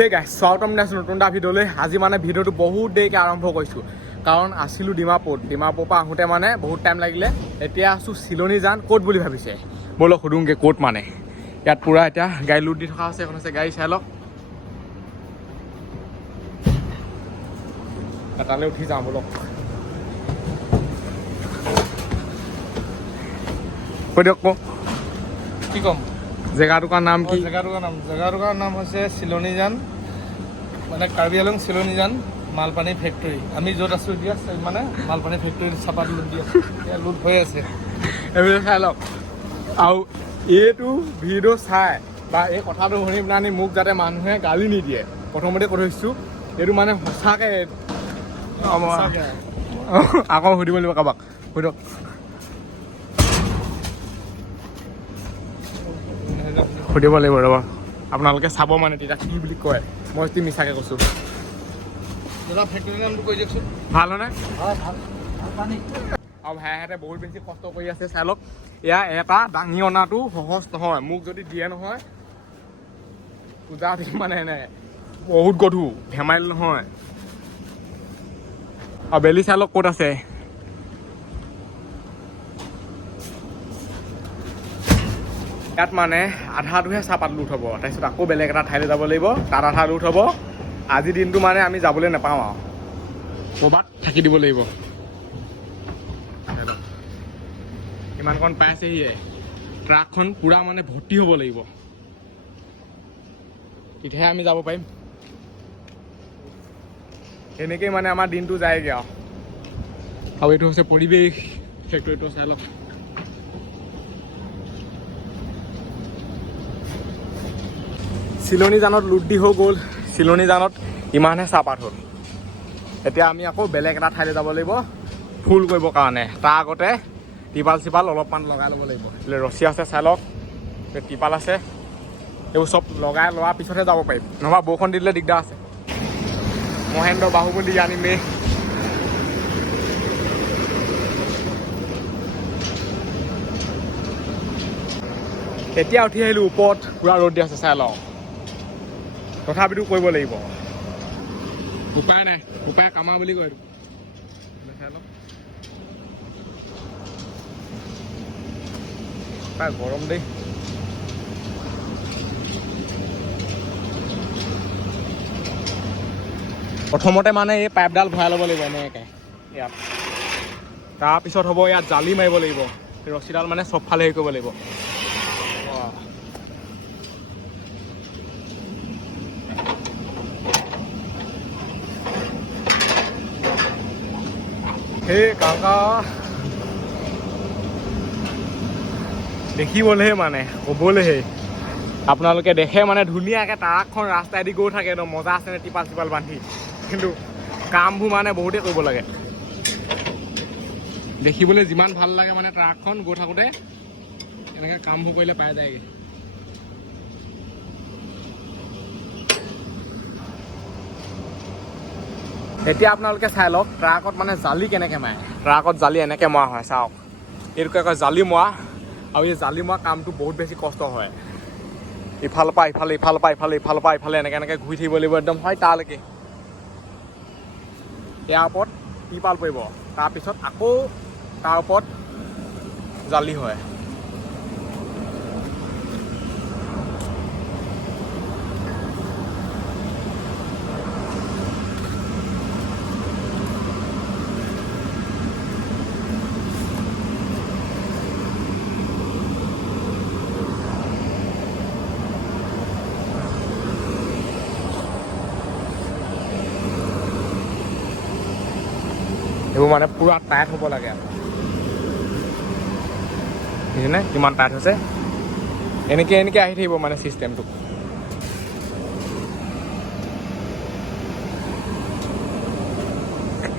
হে গাইছ স্বাগতম জনাইছোঁ নতুন এটা ভিডিঅ'লৈ। আজি মানে ভিডিঅ'টো বহুত দেৰিকৈ আৰম্ভ কৰিছোঁ, কাৰণ আছিলোঁ ডিমাপুৰৰ পৰা আহোঁতে মানে বহুত টাইম লাগিলে। এতিয়া আছোঁ চিলনী জান। ক'ত বুলি ভাবিছে? ব'লক সুধোংগৈ ক'ত মানে। ইয়াত পূৰা এতিয়া গাড়ী লোড দি থকা আছে। এখন আছে গাড়ী, চাই লওক। তালৈ উঠি যাওঁ ব'লক। কৈ দিয়ক কওঁ কি ক'ম? জেগাটুকুৰাৰ নাম কি? জেগাটুকুৰাৰ নাম হৈছে চিলনী জান, মানে কাৰ্বি আংলং চিলনী জান মালপানী ফেক্টৰী। আমি য'ত আছোঁ এতিয়া মানে মালপানী ফেক্টৰীত চাপাত লোড দি আছোঁ, এতিয়া লোড হৈ আছে। এইবিলাক চাই লওক। আৰু এইটো ভিডিঅ' চাই বা এই কথাটো শুনি পেলাই মোক যাতে মানুহে গালি নিদিয়ে, প্ৰথমতে কৈ থৈছোঁ। এইটো মানে সঁচাকৈ আকৌ সুধিব লাগিব কাৰোবাক। সুধক। সুধিব লাগিব ৰ'ব, আপোনালোকে চাব মানে তেতিয়া কি বুলি কয়। মই যদি মিছাকৈ কৈছোঁ। দাদা ফেক্টৰীৰ নামটো কৈ দিয়কচোন। ভাল হয়নে? হয়, ভাল পানী। আৰু ভাইহঁতে বহুত বেছি কষ্ট কৰি আছে, চাই লওক। এয়া এটা দাঙি অনাটো সহজ নহয়। মোক যদি দিয়ে নহয় পূজা মানে এনে বহুত গধুৰ, ধেমালি নহয়। আৰু বেলি চাই লওক ক'ত আছে। ইয়াত মানে আধাটোহে চাহপাত লোড হ'ব, তাৰপিছত আকৌ বেলেগ এটা ঠাইলৈ যাব লাগিব, তাত আধা লোড হ'ব। আজিৰ দিনটো মানে আমি যাবলৈ নাপাওঁ আৰু ক'ৰবাত থাকি দিব লাগিব। ইমানকণ পাইছেহিয়ে। ট্ৰাকখন পূৰা মানে ভৰ্তি হ'ব লাগিব, তেতিয়াহে আমি যাব পাৰিম। এনেকেই মানে আমাৰ দিনটো যায়গৈ আৰু এইটো হৈছে পৰিৱেশ ফেক্টৰীটো, চাই লওক। চিলনী জানত লোড দি হৈ গ'ল। চিলনী জানত ইমানহে চাহপাত হ'ল। এতিয়া আমি আকৌ বেলেগ এটা ঠাইলৈ যাব লাগিব ফুল কৰিবৰ কাৰণে। তাৰ আগতে টিপাল চিপাল অলপমান লগাই ল'ব লাগিব। এইফালে ৰছী আছে, চাই লওক। টিপাল আছে, এইবোৰ চব লগাই লোৱাৰ পিছতহে যাব পাৰিম, নহবা বৰষুণ দি দিলে দিগদাৰ আছে। মহেন্দ্ৰ বাহুবলী আনিমে। এতিয়া উঠি আহিলোঁ ওপৰত, পূৰা ৰ'দ দি আছে, চাই লওক। তথাপিতো কৰিব লাগিব, উপায় নাই। উপায় কামা বুলি কয়। চাই লওক। প্ৰায় গৰম দেই। প্ৰথমতে মানে এই পাইপডাল ভৰাই ল'ব লাগিব এনেকৈ ইয়াত। তাৰপিছত হ'ব ইয়াত জালি মাৰিব লাগিব। ৰছীডাল মানে চবফালে হেৰি কৰিব লাগিব। সেই কাকা দেখিবলৈহে মানে ক'বলৈহে। আপোনালোকে দেখে মানে ধুনীয়াকৈ ট্ৰাকখন ৰাস্তাইদি গৈ থাকে, একদম মজা আছেনে টিপাল চিপাল বান্ধি। কিন্তু কামবোৰ মানে বহুতেই কৰিব লাগে। দেখিবলৈ যিমান ভাল লাগে মানে ট্ৰাকখন গৈ থাকোঁতে, এনেকৈ কামবোৰ কৰিলে পাই যায়গৈ। এতিয়া আপোনালোকে চাই লওক ট্ৰাকত মানে জালি কেনেকৈ মাৰে। ট্ৰাকত জালি এনেকৈ মৰা হয়, চাওক। এইটোকে কয় জালি মৰা। আৰু এই জালি মৰা কামটো বহুত বেছি কষ্ট হয়। ইফালৰ পৰা ইফালে, ইফালৰ পৰা ইফালে, ইফালৰ পৰা ইফালে এনেকৈ ঘূৰি থাকিব লাগিব একদম হয় তালৈকে। ইয়াৰ ওপৰত টিপাল পৰিব, তাৰপিছত আকৌ তাৰ ওপৰত জালি হয়। এইবোৰ মানে পূৰা টাইট হ'ব লাগে আৰু বুজিছেনে কিমান টাইট হৈছে। এনেকৈ আহি থাকিব মানে চিষ্টেমটো।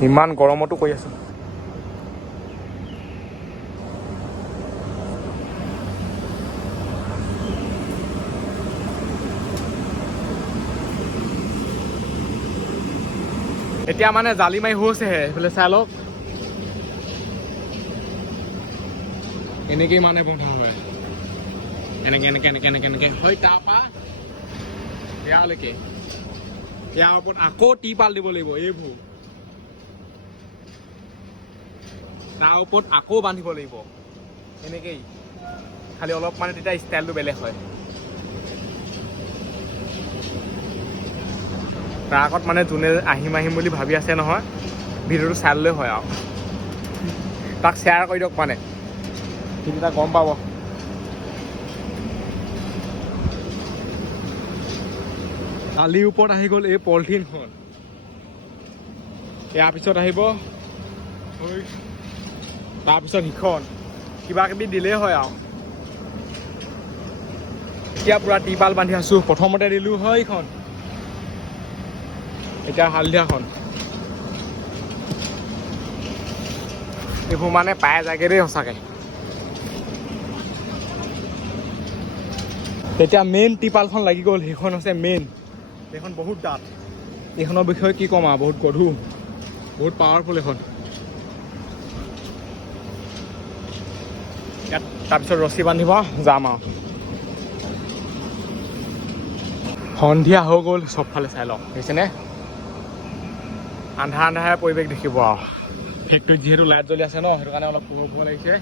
ইমান গৰমতো কৰি আছোঁ। এতিয়া মানে জালি মাৰি হৈছেহে, এইফালে চাই লওক। এনেকেই মানে বন্ধা হয়, এনেকৈ হয়। তাৰপৰা ইয়ালৈকে ইয়াৰ ওপৰত আকৌ টিপাল দিব লাগিব এইবোৰ তাৰ ওপৰত আকৌ বান্ধিব লাগিব এনেকেই খালি অলপ মানে তেতিয়া ষ্টাইলটো বেলেগ হয় তাৰ আগত মানে যোনে আহিম বুলি ভাবি আছে নহয় ভিডিঅ'টো চাই ল'লে হয় আৰু তাক শ্বেয়াৰ কৰি দিয়ক মানে সি তেতিয়া গম পাব কালিৰ ওপৰত আহি গ'ল এই পলিথিনখন ইয়াৰ পিছত আহিব তাৰপিছত সিখন কিবা কিবি দিলেই হয় আৰু এতিয়া পুৰা টিপাল বান্ধি আছো প্ৰথমতে দিলোঁ হয় এইখন এতিয়া হালধীয়াখন এইবোৰ মানে পাই যায়গৈ দেই সঁচাকৈ এতিয়া মেইন টিপালখন লাগি গ'ল সেইখন হৈছে মেইন এইখন বহুত ডাঠ এইখনৰ বিষয়ে কি ক'ম আৰু বহুত গধুৰ বহুত পাৱাৰফুল এইখন ইয়াত তাৰপিছত ৰছী বান্ধিব যাম আৰু সন্ধিয়া হৈ গ'ল চবফালে চাই লওক দেখিছেনে আন্ধাৰ আন্ধাৰ পৰিৱেশ দেখিব আৰু ফেক্টৰীত যিহেতু লাইট জ্বলি আছে ন সেইটো কাৰণে অলপ পোহৰ পোহৰ লাগিছে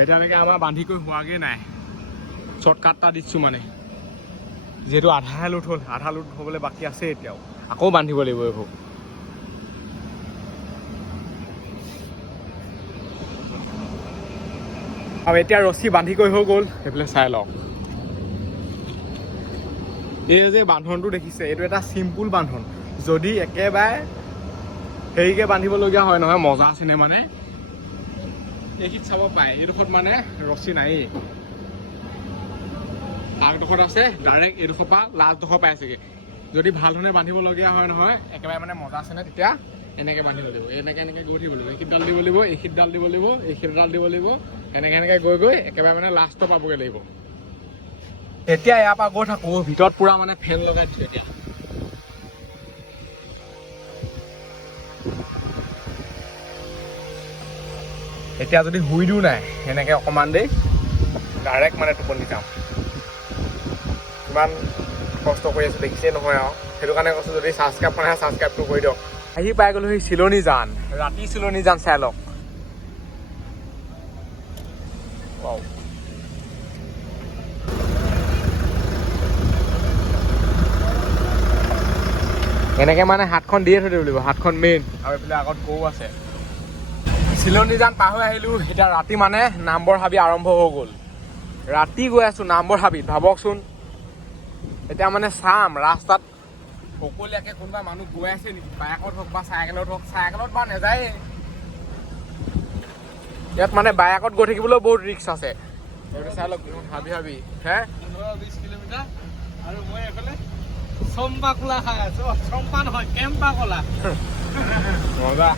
এতিয়ালৈকে আমাৰ বান্ধি কৰি হোৱাগৈ নাই শ্বৰ্টকাট এটা দিছোঁ মানে যিহেতু আধা লোড হ'ল আধা লোড হ'বলৈ বাকী আছে এতিয়াও আকৌ বান্ধিব লাগিব এইবোৰ আৰু এতিয়া ৰছী বান্ধি কৰি হৈ গ'ল সেইফালে চাই লওক এই যে বান্ধনটো দেখিছে এইটো এটা চিম্পুল বান্ধন যদি একেবাৰে হেৰিকে বান্ধিবলগীয়া হয় নহয় মজা আছেনে মানে এইখিনিত চাব পায় এইডোখৰত মানে ৰছী নায়েই আগডোখৰত আছে ডাইৰেক্ট এইডোখৰ পৰা লাষ্টডোখৰ পাইছেগৈ যদি ভাল ধৰণে বান্ধিবলগীয়া হয় নহয় একেবাৰে মানে মজা আছেনে তেতিয়া এনেকৈ বান্ধিব লাগিব এনেকৈ গৈ থাকিব লাগিব এইখিনিডাল দিব লাগিব এইখিনিডাল দিব লাগিব এইখিনিডাল দিব লাগিব এনেকৈ গৈ একেবাৰে মানে লাষ্টত পাবগৈ লাগিব এতিয়া ইয়াৰ পৰা গৈ থাকোঁ ভিতৰত পুৰা মানে ফেন লগাই দিছোঁ এতিয়া যদি শুই দিওঁ নাই এনেকৈ অকণমান দেৰি ডাইৰেক্ট মানে টোপনি যাম ইমান কষ্ট কৰি আছোঁ দেখিছেই নহয় আৰু সেইটো কাৰণে কৈছোঁ যদি ছাবস্ক্ৰাইব কৰা ছাবস্ক্ৰাইবটো কৰি দিয়ক আহি পাই গ'লো সেই চিলনী জান ৰাতি চিলনী জান চাই লওক এনেকৈ মানে হাতখন দিয়ে থৈ দিব লাগিব হাতখন মেইন আৰু এইফালে আগত গৰু আছে চিলনী জান পাৰ হৈ আহিলোঁ এতিয়া ৰাতি মানে নামবৰ হাবি আৰম্ভ হৈ গ'ল ৰাতি গৈ আছোঁ নামবৰ হাবিত ভাবকচোন এতিয়া মানে চাম ৰাস্তাত অকলীয়াকৈ কোনোবা মানুহ গৈ আছে নেকি বাইকত হওক বা চাইকেলত হওক চাইকেলত বা নাযায়েই ইয়াত মানে বাইকত গৈ থাকিবলৈও বহুত ৰিক্স আছে এইটো চাই লওক হাবি হে 15-20 কিলোমিটাৰ আৰু মই এইফালে চম্পা কলা খাই আছোঁ চম্পা নহয় কেম্পা কলা মজা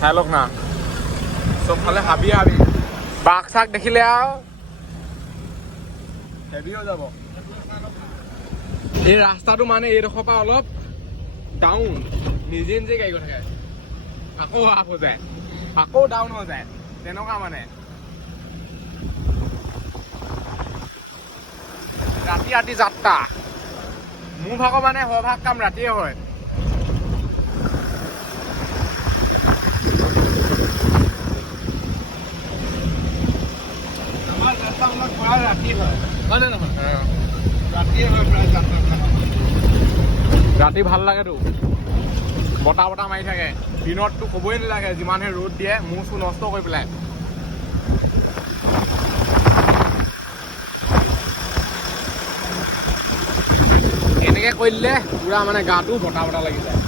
চাই লওক না চবফালে হাবি বাঘ চাঘ দেখিলে আৰু হেভি হৈ যাব এই ৰাস্তাটো মানে এইডোখৰ পৰা অলপ ডাউন নিজে গাড়ী গৈ থাকে আকৌ আপ হৈ যায় আকৌ ডাউন হৈ যায় তেনেকুৱা মানে ৰাতি যাত্ৰা মোৰ ভাগৰ মানে সভাগ কাম ৰাতিয়ে হয় আমাৰ যাত্ৰাবিলাক প্ৰায় ৰাতি হয় নে নহয় ৰাতিয়ে হয় প্ৰায় যাত্ৰাবিলাক ৰাতি ভাল লাগেতো বতাহ মাৰি থাকে দিনততো ক'বই নালাগে যিমানহে ৰ'দ দিয়ে মূৰ চুৰ নষ্ট কৰি পেলাই এনেকৈ কৰি দিলে পুৰা মানে গাটো বতাহ লাগি যায়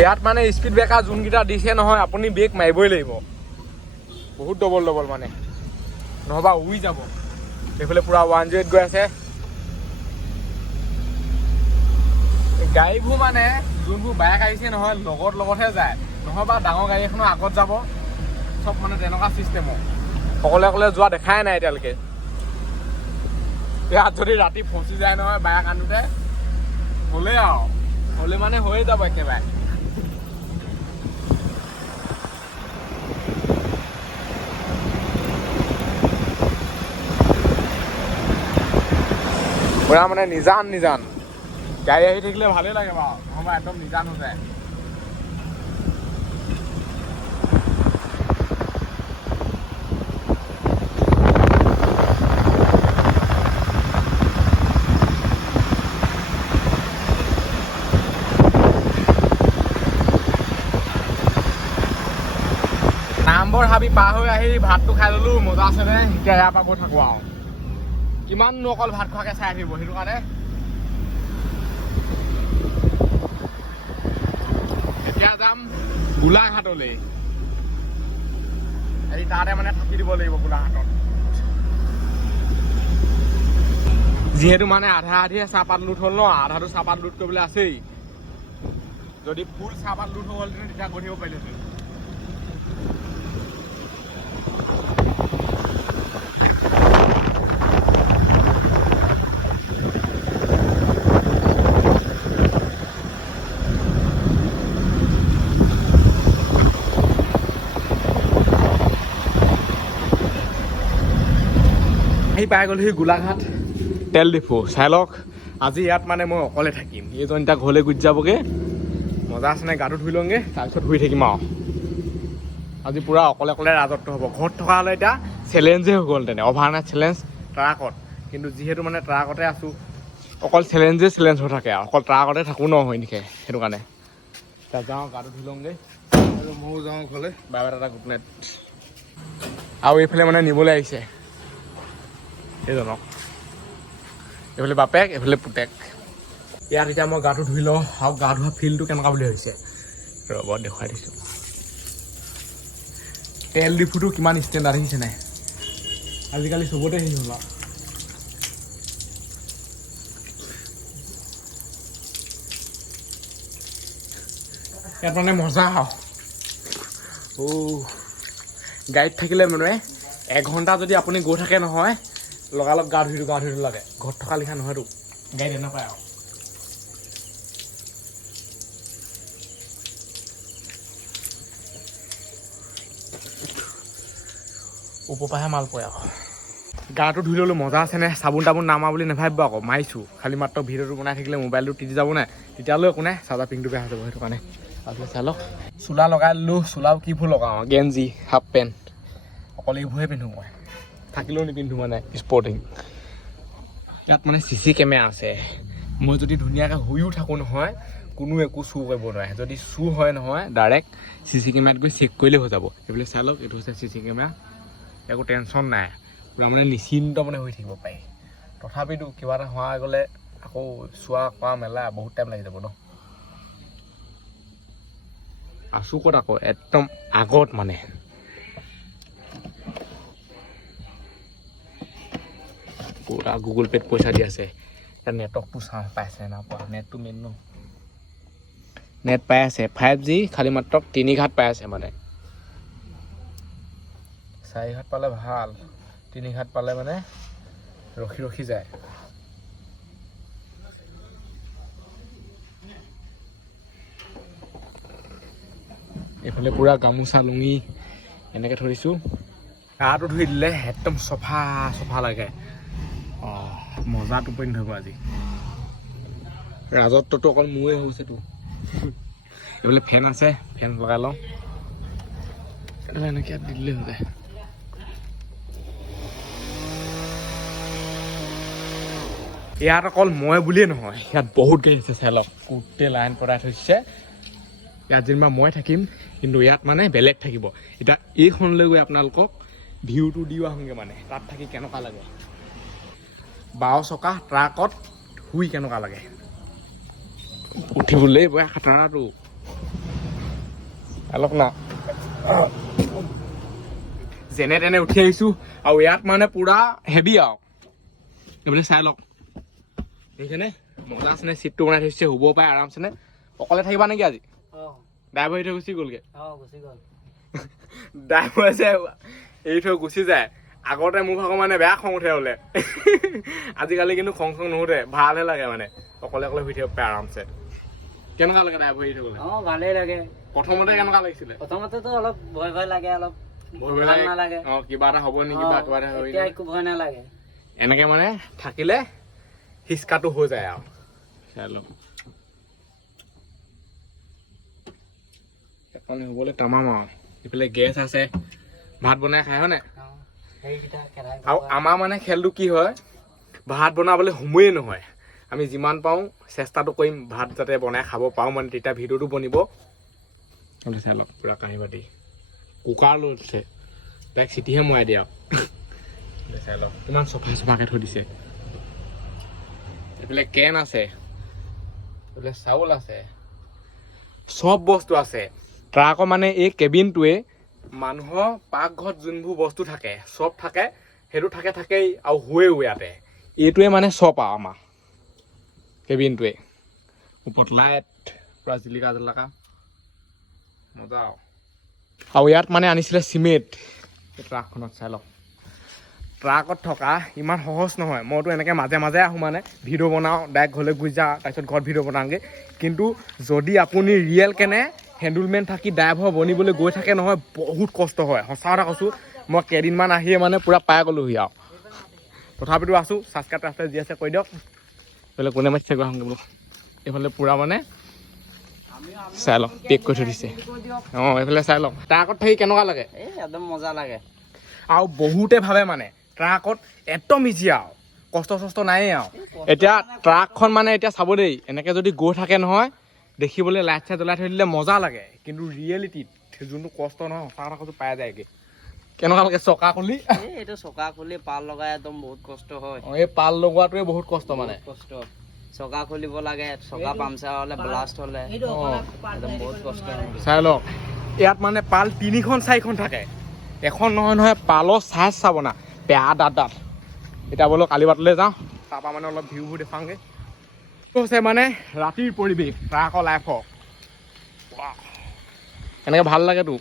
ইয়াত মানে স্পীড ব্ৰেকাৰ যোনকেইটা দিছে নহয় আপুনি ব্ৰেক মাৰিবই লাগিব বহুত ডবল মানে নহবা উৰি যাব। এইফালে পুৰা 108 গৈ আছে। গাড়ীবোৰ মানে যোনবোৰ বাইক আহিছে নহয় লগতহে যায়, নহবা ডাঙৰ গাড়ী এখনৰ আগত যাব, চব মানে তেনেকুৱা চিষ্টেমৰ। অকলে যোৱা দেখাই নাই এতিয়ালৈকে। ইয়াত যদি ৰাতি ফচি যায় নহয় বাইক আনোতে, হ'লে মানে হৈয়ে যাব একেবাৰে। পুৰা মানে নিজান গাড়ী আহি থাকিলে ভালেই লাগে বাৰু, নহবা একদম নিজান হৈ যায়। নামবৰ হাবি পাৰ হৈ আহি ভাতটো খাই ললো, মজা আছে নে? এতিয়া ইয়াৰ পৰা গৈ থাকো আৰু কিমাননো অকল ভাত খোৱাকে চাই থাকিব, সেইটো কাৰণে এতিয়া যাম গোলাঘাটলৈ। এই তাতে মানে থাকি দিব লাগিব গোলাঘাটত, যিহেতু মানে আধিয়ে চাহপাত লুট হ'ল ন, আধাটো চাহপাত লুট কৰিবলৈ আছেই। যদি ফুল চাহপাত লুট হৈ গ'ল তেতিয়া গৈ থাকিব পাৰিলোহেঁতেন। আহি পাই গ'লহি গোলাঘাট তেল ডিপু। চাই লওক আজি ইয়াত মানে মই অকলে থাকিম। এইজন এতিয়া ঘৰলৈ গুচি যাবগৈ। মজা আছে নে? গাটো ধুই লওঁগৈ, তাৰপিছত শুই থাকিম আৰু। আজি পুৰা অকলে ৰাজত্ব হ'ব। ঘৰত থকা হ'লে এতিয়া চেলেঞ্জে হৈ গ'ল তেনে, অভাৰনাইট চেলেঞ্জ ট্ৰাকত। কিন্তু যিহেতু মানে ট্ৰাকতে আছোঁ, অকল চেলেঞ্জ হৈ থাকে আৰু, অকল ট্ৰাকতে থাকোঁ ন হৈ নিশে, সেইটো কাৰণে এতিয়া যাওঁ গাটো ধুই লওঁগৈ আৰু ময়ো যাওঁ ঘৰলৈ। বাই বাই এটা গুড নাইট। আৰু এইফালে মানে নিবলৈ আহিছে এইজনক, এইফালে বাপেক এইফালে পুতেক। ইয়াত এতিয়া মই গাটো ধুই লওঁ, আৰু গা ধোৱা ফিলটো কেনেকুৱা বুলি হৈছে ৰ'ব দেখুৱাই দিছোঁ। তেল ডিপুটো কিমান ষ্টেণ্ডাৰ্ড দেখিছে নাই? আজিকালি চবতে হেৰি হ'ল আৰু। ইয়াত মানে মজা গাড়ীত থাকিলে মানে এঘণ্টা যদি আপুনি গৈ থাকে নহয়, লগালগ গা ধুই লাগে। ঘৰত থকা লিখা নহয়তো, গাড়ীত এনেকুৱাই আৰু। ওপৰপাহে মাল পৰে আকৌ। গাটো ধুই ল'লোঁ, মজা আছেনে? চাবোন তাবোন নামা বুলি নাভাবিব আকৌ, মাৰিছোঁ। খালি মাত্ৰ ভিডিঅ'টো বনাই থাকিলে মোবাইলটো তিতি যাব নাই, তেতিয়ালৈ একো নাই, চাৰ্জাৰ পিংটো বেয়া হৈ যাব, সেইটো কাৰণে। তাৰপিছত চাই লওক চোলা লগাই ল'লোঁ। চোলাও কিবোৰ লগাওঁ, গেঞ্জি হাফ পেণ্ট, অকল এইবোৰহে পিন্ধোঁ মই, থাকিলেও নিপিন্ধো মানে স্পৰ্টিং। ইয়াত মানে CC কেমেৰা আছে। মই যদি ধুনীয়াকৈ শুইও থাকোঁ নহয়, কোনো একো চুৰ কৰিব নোৱাৰে। যদি চুৰ হয় নহয়, ডাইৰেক্ট CC কেমেৰাত গৈ চেক কৰিলেই হৈ যাব। এইফালে চাই লওক, এইটো হৈছে CC কেমেৰা, একো টেনশ্যন নাই, পূৰা মানে নিশ্চিন্ত মানে হৈ থাকিব পাৰি। তথাপিতো কিবা এটা হোৱা গ'লে আকৌ চোৱা কৰা মেলা বহুত টাইম লাগি যাব ন। আছোঁ ক'ত আকৌ, একদম আগত মানে। পুৰা গুগল পে'ত পইচা দি আছে। এতিয়া নেটৱৰ্কটো চাওঁ পাইছে নাপোৱা, নেটটো মেইন ন। নেট পাই আছে 5G, খালি মাত্ৰ 3 ঘাট পাই আছে মানে। 4 ঘাট পালে ভাল, 3 ঘাট পালে মানে ৰখি যায়। এইফালে পুৰা গামোচা লুঙি এনেকৈ থৈ দিছোঁ। গাটো ধুই দিলে একদম চফা লাগে। মজা টোপনি ধৰিব আজি। ৰাজত্বটো অকল মোৰে হৈছেতো। এইফালে ফেন আছে, ফেন লগাই লওঁ, এনেকৈ দি দিলে হৈ যায়। ইয়াত অকল মই বুলিয়ে নহয়, ইয়াত বহুত গাড়ী আছে। চাই লওক গোটেই লাইন পৰাই থৈছে। ইয়াত যেনিবা মই থাকিম, কিন্তু ইয়াত মানে বেলেগ থাকিব। এতিয়া এইখনলৈ গৈ আপোনালোকক ভিউটো দিও আহোঁগৈ, মানে তাত থাকি কেনেকুৱা লাগে, 12 চকা ট্ৰাকত শুই কেনেকুৱা লাগে। উঠিবলৈ বয়া খাটাৰাটো অলপ না। যেনে তেনে উঠি আহিছোঁ আৰু ইয়াত মানে পুৰা হেভি আৰু এইফালে চাই লওক সেইকাৰণে মজা আছেনে চিটটো বনাই থৈছে শুব পাৰে আৰামছেনে অকলে থাকিবা নেকি আজি ড্ৰাইভাৰ এৰি থৈ গুচি গ'লগে ড্ৰাইভাৰ যে এৰি থৈ গুচি যায় আগতে মোৰ ভাগৰ মানে বেয়া খং উঠে বোলে আজিকালি কিন্তু খং চং নুঠে ভালহে লাগে মানে অকলে অকলে শুই থাকিব পাৰে আৰামছে কেনেকুৱা লাগে ড্ৰাইভাৰ এৰি থৈ গ'লে ভালেই লাগে প্ৰথমতে কেনেকুৱা লাগিছিলে প্ৰথমতেতো অলপ ভয় লাগে অলপ ভয় নালাগে কিবা এটা হ'ব নেকি বা কিবা এটা হৈ এতিয়া একো ভয় নালাগে এনেকে মানে থাকিলে হিচকাটো হৈ যায় আৰু চাই লওঁ এখন হ'বলৈ তামাম আৰু এইফালে গেছ আছে ভাত বনাই খাই হয় নাই আৰু আমাৰ মানে খেলটো কি হয় ভাত বনাবলৈ সময়ে নহয় আমি যিমান পাওঁ চেষ্টাটো কৰিম ভাত যাতে বনাই খাব পাওঁ মানে তেতিয়া ভিডিঅ'টো বনিব চাই লওক পূৰা কাঁহী বাতি কুকাৰ লৈ উঠে তাইক চিটিহে মৰাই দিয়া চাই লওক কিমান চফা চফাকৈ থৈ দিছে এইফালে কেন আছে এইফালে চাউল আছে চব বস্তু আছে ট্ৰাকৰ মানে এই কেবিনটোৱে মানুহৰ পাকঘৰত যোনবোৰ বস্তু থাকে চব থাকে সেইটো থাকেই আৰু শুৱেও ইয়াতে এইটোৱে মানে চব আৰু আমাৰ কেবিনটোৱে ওপৰত লাইট পূৰা জিলিকা জলকা মজা আৰু ইয়াত মানে আনিছিলে চিমেণ্ট ট্ৰাকখনত চাই লওক ট্ৰাকত থকা ইমান সহজ নহয় মইতো এনেকৈ মাজে মাজে আহোঁ মানে ভিডিঅ' বনাওঁ ডাইৰেক্ট ঘৰলৈ গুচি যাওঁ তাৰপিছত ঘৰত ভিডিঅ' বনাওঁগৈ কিন্তু যদি আপুনি ৰিয়েল কেনে হেণ্ডেলমেন থাকি ড্ৰাইভাৰ বনিবলৈ গৈ থাকে নহয় বহুত কষ্ট হয় সঁচা কথা কৈছোঁ মই কেইদিনমান আহিয়ে মানে পূৰা পাই গ'লোহি আৰু তথাপিতো আছোঁ ছাবস্ক্ৰাইব টাবস্ক্ৰাইব যি আছে কৈ দিয়ক এইফালে কোনে মাতিছে গৈ বোলো এইফালে পূৰা মানে চাই লওক পেক কৰি থৈ দিছে এইফালে চাই লওক ট্ৰাকত থাকি কেনেকুৱা লাগে একদম মজা লাগে আৰু বহুতে ভাবে মানে ট্ৰাকত একদম ইজি আৰু কষ্ট চষ্ট নায়েই আৰু এতিয়া ট্ৰাকখন মানে এতিয়া চাব দেই এনেকৈ যদি গৈ থাকে নহয় দেখিবলৈ লাইট চাইট জ্বলাই থৈ দিলে মজা লাগে কিন্তু ৰিয়েলিটিত যোনটো কষ্ট নহয় সঁচা কথা কৈছোঁ পাই যায়গৈ কেনেকুৱা লাগে চকা খুলি এইটো চকা খুলি পাল লগাই একদম বহুত কষ্ট হয় এই পাল লগোৱাটোৱে বহুত কষ্ট মানে কষ্ট চকা খুলিব লাগে চকা পামচাৰ হ'লে ব্লাষ্ট হ'লে একদম বহুত কষ্ট চাই লওক ইয়াত মানে পাল 3খন 4খন থাকে এখন নহয় পালৰ চাইজ চাব না বেয়া দাঁত এতিয়া বোলো কালিবাটলৈ যাওঁ তাৰপৰা মানে অলপ ভিউবোৰ দেখুৱাওঁগৈ হৈছে মানে ৰাতিৰ পৰিৱেশ ট্ৰাকৰ লাইফৰ এনেকৈ ভাল লাগেতো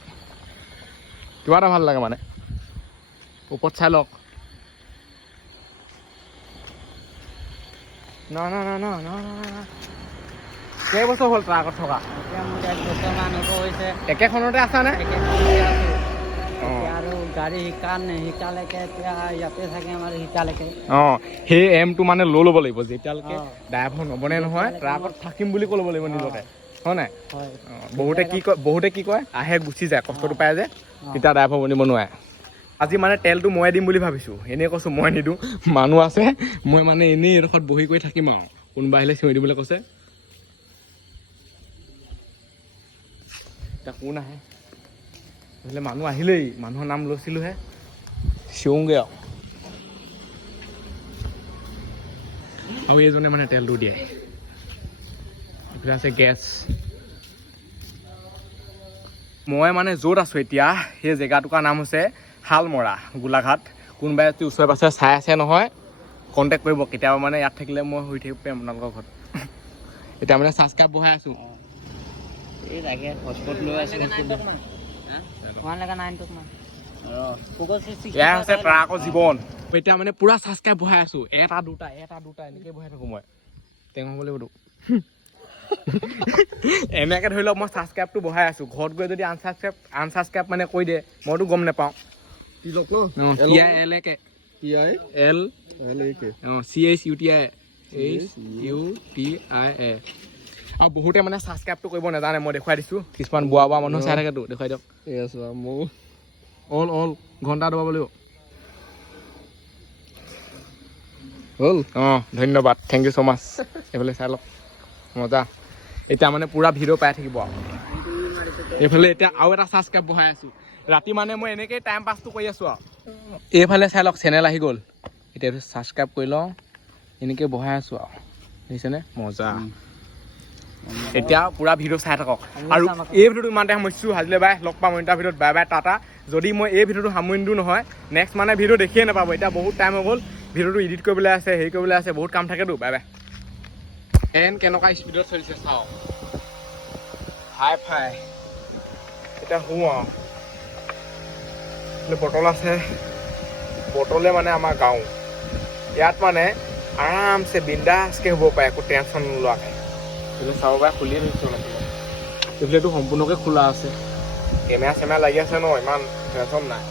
কিবা এটা ভাল লাগে মানে ওপৰত চাই লওক কেইবছৰ হ'ল ট্ৰাকত থকা একেখনতে আছা নে আৰু গাড়ী শিকালৈকে এতিয়া ইয়াতে থাকে আমাৰ শিকালৈকে সেই এমটো মানে লৈ ল'ব লাগিব যেতিয়ালৈকে ড্ৰাইভাৰ নবনে নহয় ট্ৰাকত থাকিম বুলি কৈ ল'ব লাগিব নিজকে হয় নাই বহুতে কি কয় আহে গুচি যায় কষ্টটো পায় যে তেতিয়া ড্ৰাইভাৰ বনিব নোৱাৰে আজি মানে তেলটো মই দিম বুলি ভাবিছোঁ এনেই কৈছোঁ মই নিদিওঁ মানুহ আছে মই মানে এনেই এডোখৰত বহি কৰি থাকিম আৰু কোনোবা আহিলে চিঞৰি দিবলৈ কৈছে এতিয়া কোন আহে এইফালে মানুহ আহিলেই মানুহৰ নাম লৈছিলোঁহে চিঞৰোঁগৈ আৰু এইজনে মানে তেলটো দিয়ে এইফালে আছে গেছ মই মানে য'ত আছোঁ এতিয়া সেই জেগাটুকুৰাৰ নাম হৈছে শালমৰা গোলাঘাট কোনোবাই যদি ওচৰে পাছৰে চাই আছে নহয় কণ্টেক্ট কৰিব কেতিয়াবা মানে ইয়াত থাকিলে মই শুই থাকিব পাৰিম আপোনালোকৰ ঘৰত এতিয়া মানে ছাবস্ক্ৰাইব বহাই আছোঁ এই লাগে হটস্পট লৈ আছোঁ এয়া হৈছে ট্ৰাকৰ জীৱন এতিয়া মানে পুৰা ছাবস্ক্ৰাইব বহাই আছোঁ এটা দুটা এনেকৈ বহাই থাকোঁ মই টেঙৰ হ'ব লাগিবতো এনেকৈ ধৰি লওক মই ছাবস্ক্ৰাইবটো বহাই আছোঁ ঘৰত গৈ যদি আনছাবস্ক্ৰাইব মানে কৈ দিয়ে মইতো গম নাপাওঁ আৰু বহুতে মানে ছাবস্ক্ৰাইবটো কৰিব নাজানে মই দেখুৱাই দিছোঁ কিছুমান বুঢ়া মানুহ চাই থাকেতো দেখুৱাই দিয়ক অল ঘণ্টা দবাব লাগিব হ'ল ধন্যবাদ থেংক ইউ ছ' মাছ এইফালে চাই লওক মজা এতিয়া মানে পুৰা ভিডিঅ' পাই থাকিব আৰু এইফালে এতিয়া আৰু এটা ছাবস্ক্ৰাইব বহাই আছোঁ ৰাতি মানে মই এনেকৈয়ে টাইম পাছটো কৰি আছোঁ আৰু এইফালে চাই লওক চেনেল আহি গ'ল এতিয়া ছাবস্ক্ৰাইব কৰি লওঁ এনেকৈ বহাই আছোঁ আৰু দেখিছেনে মজা এতিয়া পুৰা ভিডিঅ' চাই থাকক আৰু এই ভিডিঅ'টো ইমানতে সামৰিছোঁ আজিলৈ বাই লগ পাম ইণ্টাৰ ভিডিঅ'ত বাই বাই টাটা যদি মই এই ভিডিঅ'টো সামৰি নিদিওঁ নহয় নেক্সট মানে ভিডিঅ' দেখিয়ে নাপাব এতিয়া বহুত টাইম হৈ গ'ল ভিডিঅ'টো এডিট কৰিবলৈ আছে হেৰি কৰিবলৈ আছে বহুত কাম থাকেতো বাই বাই ফেন কেনেকুৱা স্পীডত চলিছে চাওঁ ফাই এতিয়া শুওঁ আৰু বটল আছে বটলে মানে আমাৰ গাঁও ইয়াত মানে আৰামছে বিন্দাছকৈ হ'ব পাৰে একো টেনশ্যন নোলোৱাকৈ এইটো চাব পাৰে খুলিয়ে থৈছোঁ এইফালেতো সম্পূৰ্ণকৈ খোলা আছে কেমেৰা চেমেৰা লাগি আছে ন ইমান টেনশ্যন নাই